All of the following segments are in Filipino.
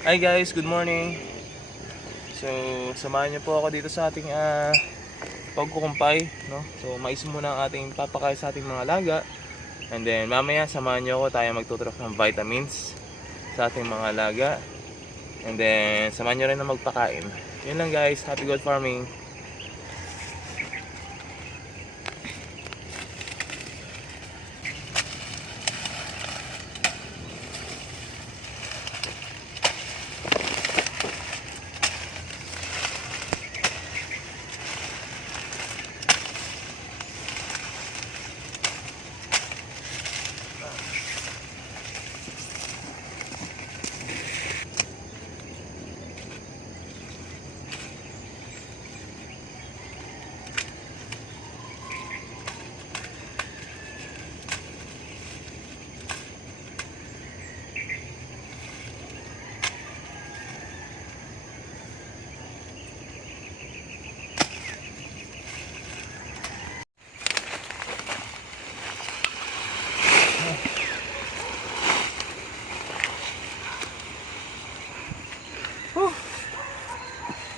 Hi guys, good morning. So, samahan niyo po ako dito sa ating ah, pagkukumpay, no? So, mais muna ang ating papakain sa ating mga alaga. And then, mamaya samahan niyo ako tayo magtuturok ng vitamins sa ating mga alaga. And then, samahan niyo rin na magpakain. Yun lang guys, happy goat farming.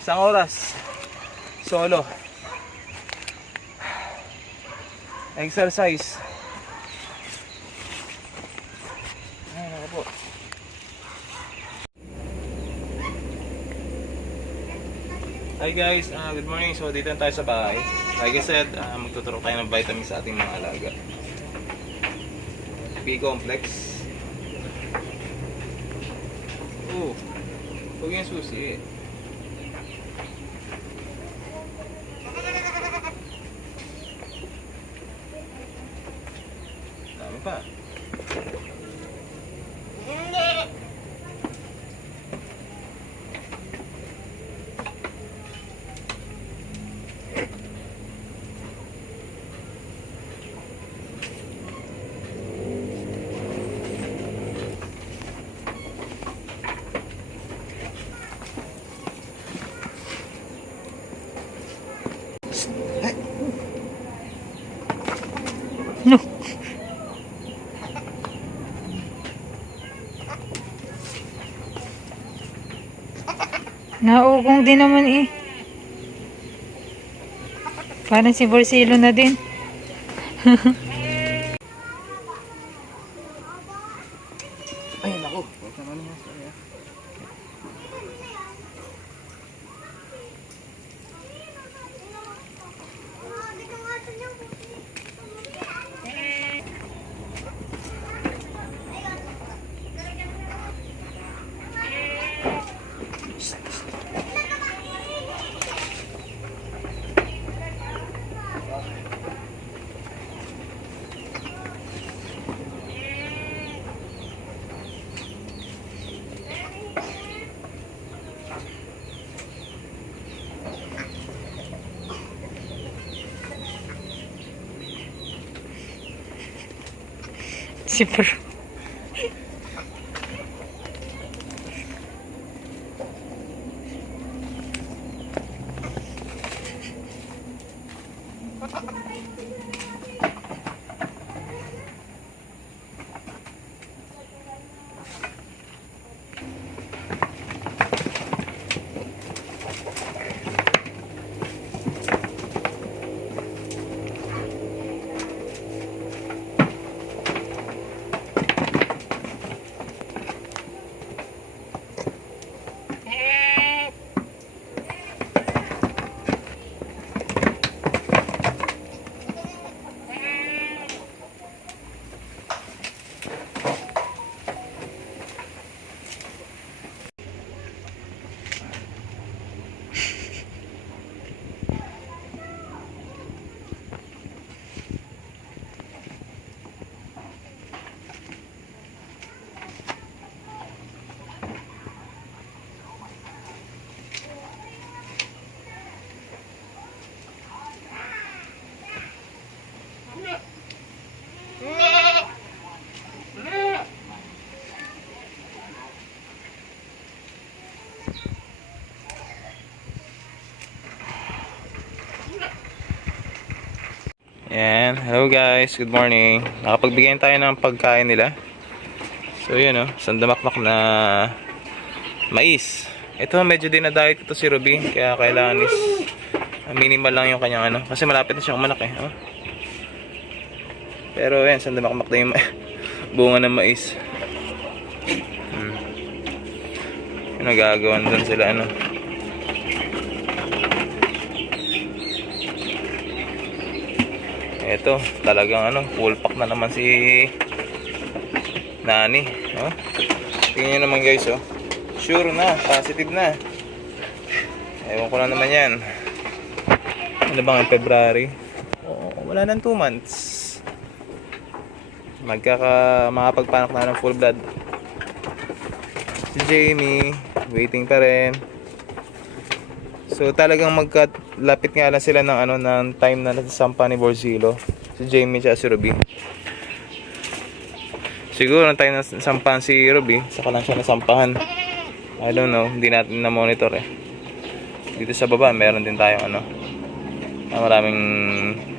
Isang oras. Solo. Exercise. Ay. Hi guys, ah, good morning. So dito tayo sa bahay. Like I said, uh, magtuturo tayo ng vitamins sa ating mga alaga. B-complex. Oh, huwag yung susi. Dami pa. Naugong din naman eh. Parang si Borsilo na din. Ay, naku. Huwag naman naman sa Si Bro. Yan. Hello guys. Good morning. Nakapagbigay tayo ng pagkain nila. So yun oh. Sandamakmak na mais. Ito medyo dinadayet ito si Ruby kaya kailangan is minimal lang yung kanyang ano kasi malapit na siyang manak eh. Oh. Pero yan, saan na yung bunga ng mais. Hmm. Yung nagagawan doon sila ano. Ito, talagang ano, full pack na naman si Nani. Oh. Tingnan naman guys, oh. Sure na, positive na. Ewan ko na naman yan. Ano bang February? Oo, wala nang 2 months. Magkaka makapagpanak na ng full blood. Si Jamie, waiting pa rin. So talagang magkalapit nga lang sila ng ano ng time na nasasampa ni Borzilo. Si Jamie at si Ruby. Siguro ng time na nasampahan si Ruby, saka lang siya nasampahan. I don't know, hindi natin na monitor eh. Dito sa baba, meron din tayong ano, maraming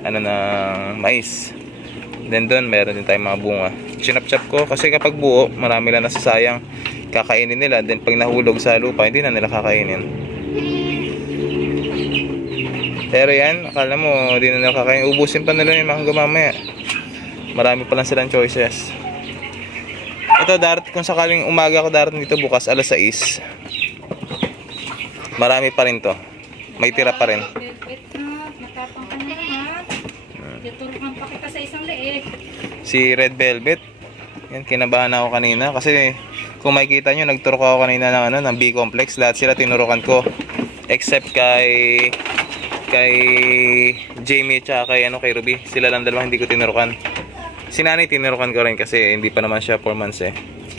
ano na mais. Then doon, meron din tayong mga bunga. Sinapchap ko kasi kapag buo, marami lang nasasayang kakainin nila. Then pag nahulog sa lupa, hindi na nila kakainin. Pero yan, akala mo, hindi na nila kakainin. Ubusin pa nila yung mga mamaya. Marami pa lang silang choices. Ito, darat, kung sakaling umaga ako darating dito bukas, alas 6. Marami pa rin to. May tira pa rin. Tuturukan pa kita sa isang leeg. Si Red Velvet. Yan, kinabahan ako kanina. Kasi kung makikita nyo, nagturo ko ako kanina ng, ano, ng B-complex. Lahat sila tinurukan ko. Except kay kay Jamie at kay, ano, kay Ruby. Sila lang dalawa hindi ko tinurukan. Si Nanay tinurukan ko rin kasi hindi pa naman siya 4 months eh.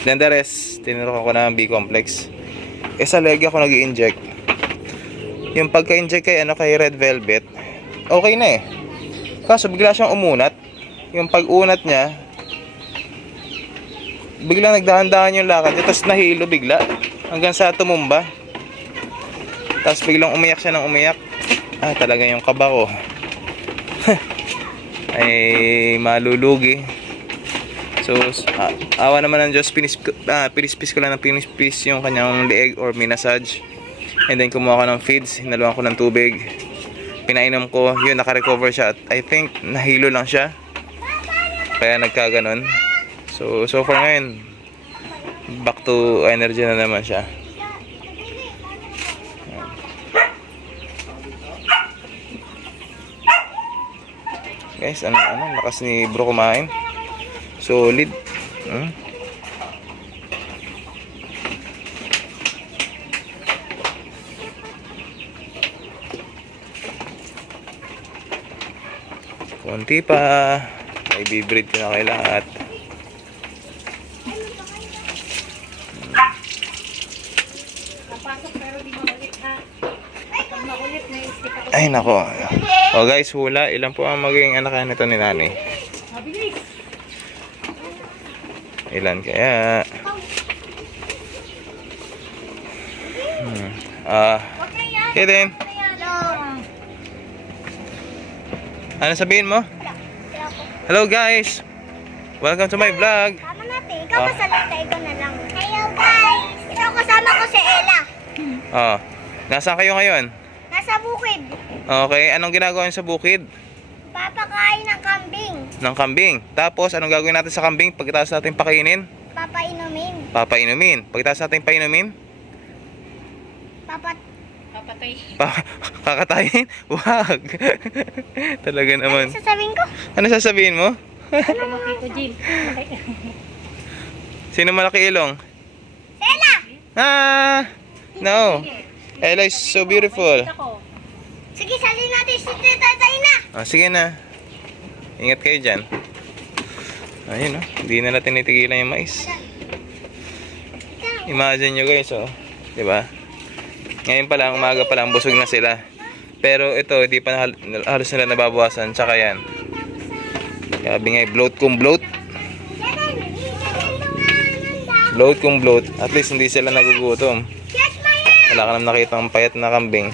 Then the rest, tinurukan ko na ng B-complex. Eh sa leg ako nag inject Yung pagka-inject kay, ano, kay Red Velvet, okay na eh. Kaso bigla siyang umunat. Yung pag-unat niya, biglang nagdahan-dahan yung lakad tapos nahilo bigla. Hanggang sa tumumba. Tapos biglang umiyak siya ng umiyak. Ah, talaga yung kaba ko. ay malulugi. So, ah, awa naman ng Diyos, pinis, ah, pinispis ko lang ng pinispis yung kanyang leeg or minasage. And then kumuha ko ng feeds, hinaluan ko ng tubig. Pinainom ko, yun, naka-recover siya. At I think, nahilo lang siya. Kaya nagkaganon. So, so far ngayon, back to energy na naman siya. Guys, ano, ano, lakas ni bro kumain. Solid. Hmm? Konti pa. May bibreed ko na kay lahat. Ay, nako. O guys, hula. Ilan po ang magiging anak nito ni nani? Mabilis. Ilan kaya? Hmm. Ah, okay din. Ano sabihin mo? Hello guys. Welcome to my vlog. Tama natin. Ikaw Ah. ba salita? Ikaw na lang. Hello guys! Ito kasama ko si Ella. Oh. Nasaan kayo ngayon? Nasa bukid. Okay, anong ginagawa niyo sa bukid? Papakain ng kambing. Ng kambing. Tapos, anong gagawin natin sa kambing pagkatapos natin pakainin? Papainumin. Papainumin. Pagkatapos natin painumin? Papat... Papatay. Pa kakatayin? Wag. Talaga naman. Ano sasabihin ko? Ano sasabihin mo? Lumaki ko, Jill. Sino malaki ilong? Ella! Ah! No. Ella is so beautiful. Ako. Sige, salin natin si Tita na. Ah, sige na. Ingat kayo dyan. Ayun oh. Hindi nila tinitigilan yung mais. Imagine nyo guys oh. 'Di ba? Ngayon pa lang, umaga pa lang, busog na sila. Pero ito, hindi pa hal- halos nila nababawasan. Tsaka yan. Sabi nga, eh, bloat kung bloat. Bloat kung bloat. At least hindi sila nagugutom. Wala ka nang nakita ng payat na kambing.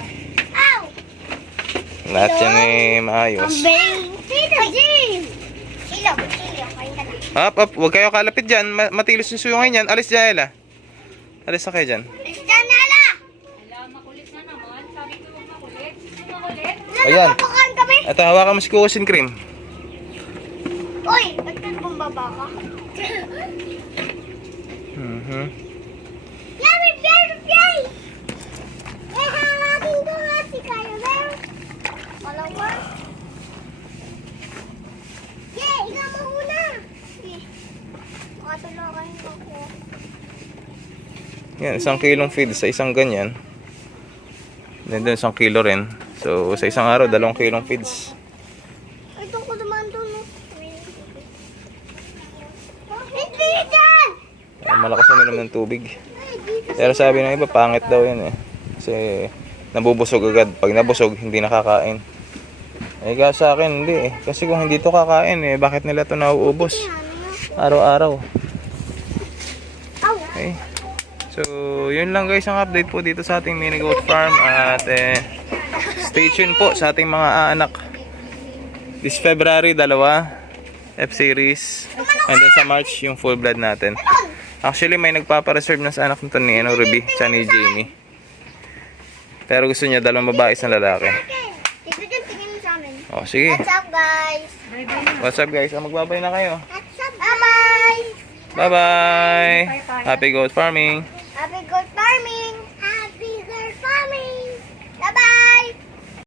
Lahat yan ay maayos. Up, up. Huwag kayo kalapit dyan. Matilos yung suyungay niyan. Alis dyan, Ella. Alis na kayo dyan. Alis dyan, Ella! Ayan. Ito, hawakan mo si Kusin Cream. Uy, ba't ka bumaba ka? Mm-hmm. Yummy, yummy, yummy! Eh, hawakin ko nga si Kyle. Bear. Malawa. Yeah, ikaw mauna. Eh, makatulakan ako. Yan, isang kilong feed sa isang ganyan. Then, then isang kilo rin. So, sa isang araw, dalawang kilong feeds. Ito ko naman doon. malakas na minom ng tubig. Pero sabi ng iba, pangit daw yan eh. Kasi nabubusog agad. Pag nabusog, hindi nakakain. Eh, kaya sa akin, hindi eh. Kasi kung hindi to kakain eh, bakit nila to nauubos? Araw-araw. Aw! Okay. So, yun lang guys ang update po dito sa ating mini goat farm. At eh, stay tuned po sa ating mga aanak. This February, dalawa. F-series. And then sa March, yung full blood natin. Actually, may nagpapareserve na sa anak nito ni ano, Ruby, sa ni Jamie. Pero gusto niya dalawang babae sa lalaki. Dito dyan, tingin mo sa amin. O, sige. What's up, guys? What's up guys? Ah, magbabay na kayo. What's up? Bye-bye! Bye-bye! Happy goat farming!